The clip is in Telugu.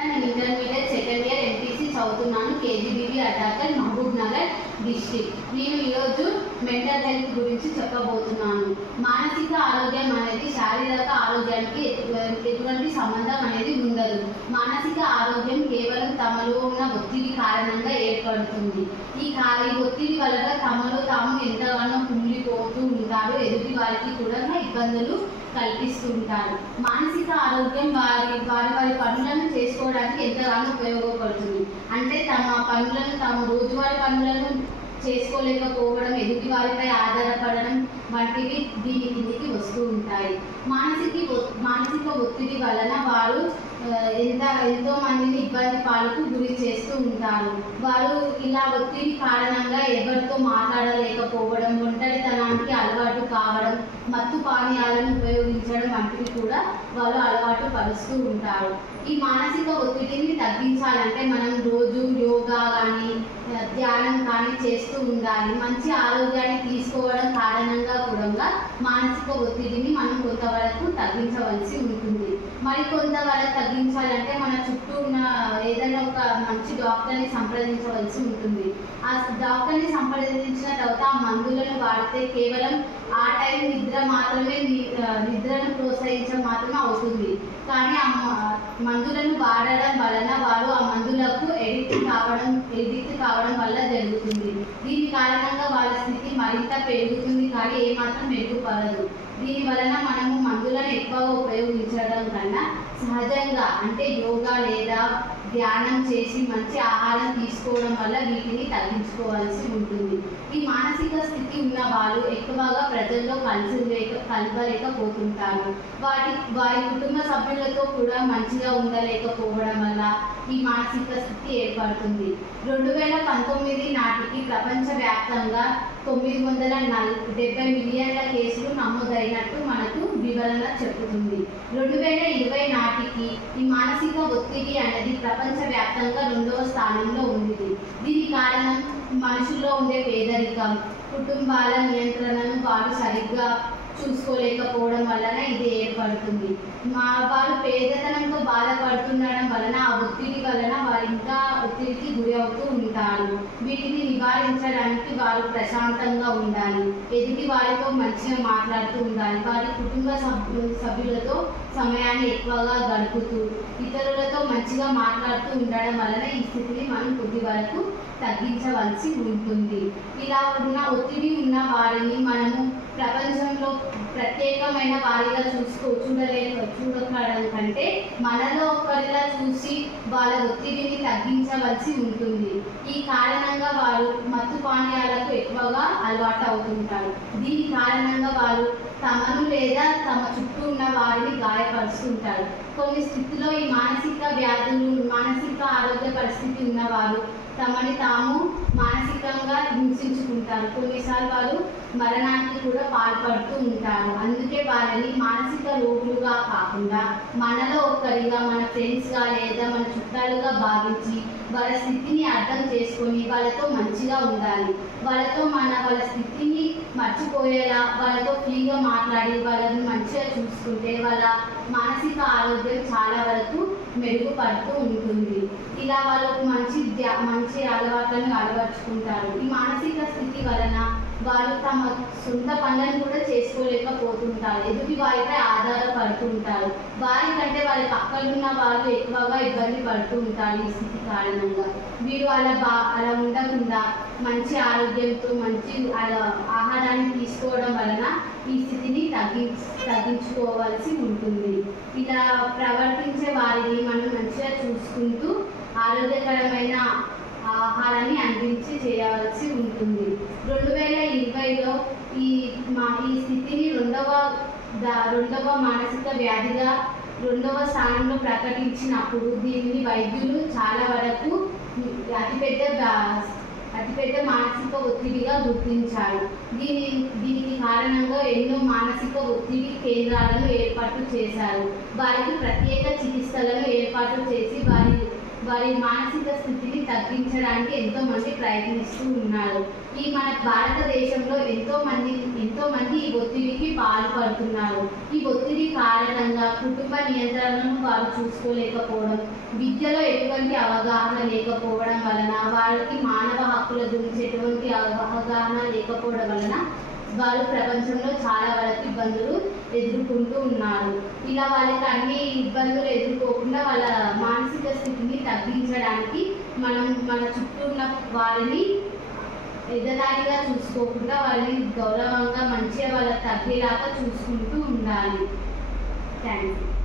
నేను ఇంటర్మీడియట్ సెకండ్ ఇయర్ ఎంపీసీ చదువుతున్నాను. కేజీబీవీ అటాకర్, మహబూబ్ నగర్ డిస్ట్రిక్ట్. నేను ఈరోజు మెంటల్ హెల్త్ గురించి చెప్పబోతున్నాను. మానసిక ఆరోగ్యం అనేది శారీరక ఆరోగ్యానికి ఎటువంటి సంబంధం అనేది ఉండదు. మానసిక ఆరోగ్యం కేవలం తమలో ఉన్న ఒత్తిడి కారణంగా ఏర్పడుతుంది. ఈ ఒత్తిడి వలన తమలో తాము ఎంతగానో కుమిలిపోతూ ఉంటారు. ఎదుటి వారికి కూడా ఇబ్బందులు కల్పిస్తూ ఉంటారు. మానసిక ఆరోగ్యం వారి పనులను చేసుకోవడానికి ఎంతగానో ఉపయోగపడుతుంది. అంటే తమ రోజువారీ పనులను చేసుకోలేకపోవడం, ఎదుటి వారిపై ఆధారపడడం వంటివి దీని కిందికి వస్తూ ఉంటాయి. మానసిక ఒత్తిడి వలన వారు ఎంతో మందిని ఇబ్బంది పాలకు గురి చేస్తూ ఉంటారు. వారు ఇలా ఒత్తిడి కారణంగా ఎవరితో మాట్లాడలేకపోవడం, ఒంటరితనానికి అలవాటు కావడం, మత్తు పానీయాలను ఉపయోగించడం వంటివి కూడా వాళ్ళు అలవాటు పరుస్తూ ఉంటారు. ఈ మానసిక ఒత్తిడిని తగ్గించాలంటే మనం రోజు యోగా కానీ ధ్యానం కానీ చేస్తూ ఉండాలి. మంచి ఆరోగ్యాన్ని తీసుకోవడం కారణంగా కూడా మానసిక ఒత్తిడిని మనం కొంతవరకు తగ్గించవలసి ఉంటుంది. మరి కొంతవరకు తగ్గించాలంటే మన చుట్టూ ఉన్న ఏదైనా ఒక మంచి డాక్టర్ని సంప్రదించవలసి ఉంటుంది. ఆ డాక్టర్ని సంప్రదించిన తర్వాత ఆ మందులను వాడితే కేవలం ఆ టైం నిద్రను ప్రోత్సహించడం మాత్రమే అవుతుంది. కానీ ఆ మందులను వాడడం వలన వారు ఆ మందులకు ఎడిక్ట్ కావడం వల్ల జరుగుతుంది. దీని కారణంగా వాళ్ళ స్థితి మరింత పెరుగుతుంది, కానీ ఏమాత్రం మెరుగుపడదు. దీని వలన మనము మందులను ఎక్కువగా ఉపయోగించడం కన్నా సహజంగా అంటే యోగా లేదా ధ్యానం చేసి మంచి ఆహారం తీసుకోవడం వల్ల వీటిని తగ్గించుకోవాల్సి ఉంటుంది. ఈ మానసిక స్థితి ఉన్న వాళ్ళు ఎక్కువగా ప్రజల్లో కలవలేకపోతుంటారు. వారి కుటుంబ సభ్యులతో కూడా మంచిగా ఉండలేకపోవడం వల్ల ఈ మానసిక స్థితి ఏర్పడుతుంది. 2019 నాటికి ప్రపంచవ్యాప్తంగా 970 మిలియన్ల కేసులు నమోదైనట్టు మనకు వివరణ చెబుతుంది. 2020 నాటికి ఈ మానసిక ఒత్తిడి అనేది ప్రపంచవ్యాప్తంగా 2వ స్థానంలో ఉంది. దీని కారణం మనుషుల్లో ఉండే పేదరికం, కుటుంబాల నియంత్రణను వారు సరిగ్గా చూసుకోలేకపోవడం వలన ఇది ఏర్పడుతుంది. వారు పేదతనంతో బాధపడుతుండడం వలన ఆ ఒత్తిడి వలన వారు ఇంకా ఒత్తిడికి గురి అవుతూ ఉంటారు. వీటిని నివారించడానికి వారు ప్రశాంతంగా ఉండాలి, ఎదుటి వారితో మంచిగా మాట్లాడుతూ ఉండాలి, వారి కుటుంబ సభ్యులతో సమయాన్ని ఎక్కువగా గడుపుతూ ఇతరులతో మంచిగా మాట్లాడుతూ ఉండడం వలన ఈ స్థితిని మనం కొద్ది వరకు తగ్గించవలసి ఉంటుంది. ఇలా ఉన్న ఒత్తిడి ఉన్న వారిని మనము ప్రపంచంలో ప్రత్యేకమైన వారిగా చూడడం కంటే మనలో ఒకరిలా చూసి వాళ్ళ ఒత్తిడిని తగ్గించవలసి ఉంటుంది. ఈ కారణంగా వారు మత్తు పానీయాలకు ఎక్కువగా అలవాటు అవుతుంటారు. దీని కారణంగా వారు తమను లేదా తమ చుట్టూ ఉన్న వారిని గాయపరుస్తుంటారు. కొన్ని స్థితిలో ఈ మానసిక వ్యాధులు, మానసిక ఆరోగ్య పరిస్థితి ఉన్నవారు తమని తాము మానసికంగా హింసించుకుంటారు. కొన్నిసార్లు వారు మరణానికి కూడా పాల్పడుతూ ఉంటారు. అందుకే వారిని మానసిక రోగులుగా కాకుండా మనలో ఒకరిగా, మన ఫ్రెండ్స్గా లేదా మన చుట్టాలుగా భావించి వాళ్ళ స్థితిని అర్థం చేసుకొని వాళ్ళతో మంచిగా ఉండాలి. వాళ్ళ స్థితిని మర్చిపోయేలా వాళ్ళతో ఫ్రీగా మాట్లాడి వాళ్ళని మంచిగా చూసుకుంటే వాళ్ళ మానసిక ఆరోగ్యం చాలా వరకు మెరుగుపడుతూ ఉంటుంది. ఇలా వాళ్ళకు మంచి అలవాట్లను అలవర్చుకుంటారు. ఈ మానసిక స్థితి వలన వాళ్ళు తమ సొంత పనులను కూడా చేసుకోలేకపోతుంటారు. ఎదుటి వారిపై ఆధారపడుతుంటారు. వారికంటే వారి పక్కనున్న వాళ్ళు ఎక్కువగా ఇబ్బంది పడుతూ ఉంటారు. ఈ స్థితి కారణంగా వీరు అలా ఉండకుండా మంచి ఆరోగ్యంతో మంచి ఆహారాన్ని తీసుకోవడం వలన ఈ స్థితిని తగ్గించుకోవాల్సి ఉంటుంది. ఇలా ప్రవర్తించే వారిని మనం మంచిగా చూసుకుంటూ ఆరోగ్యకరమైన ఆహారాన్ని అందించి చేయవలసి ఉంటుంది. 2020లో ఈ స్థితిని రెండవ మానసిక వ్యాధిగా 2వ స్థానంలో ప్రకటించినప్పుడు దీనిని వైద్యులు చాలా వరకు అతిపెద్ద మానసిక ఒత్తిడిగా గుర్తించారు. దీనికి కారణంగా ఎన్నో మానసిక ఒత్తిడి కేంద్రాలను ఏర్పాటు చేశారు. వారికి ప్రత్యేక చికిత్సలను ఏర్పాటు చేసి వారి మానసిక స్థితిని తగ్గించడానికి ఎంతో మంది ప్రయత్నిస్తూ ఉన్నారు. ఈ మన భారతదేశంలో ఎంతో మంది ఈ ఒత్తిడికి పాల్పడుతున్నారు. ఈ ఒత్తిడి కారణంగా కుటుంబ నియంత్రణను వారు చూసుకోలేకపోవడం, విద్యలో ఎటువంటి అవగాహన లేకపోవడం వలన, వారికి మానవ హక్కుల గురించి ఎటువంటి అవగాహన లేకపోవడం వలన వారు ప్రపంచంలో చాలా వరకు ఇబ్బందులు ఎదుర్కొంటూ ఉన్నారు. ఇలా వాళ్ళకి అన్ని ఇబ్బందులు ఎదుర్కోకుండా వాళ్ళ మానసిక స్థితిని తగ్గించడానికి మనం మన చుట్టూ ఉన్న వారిని ఎదలాడిగా చూసుకోకుండా వారిని గౌరవంగా మంచిగా వాళ్ళకి తగ్గేలాగా చూసుకుంటూ ఉండాలి. Thank you.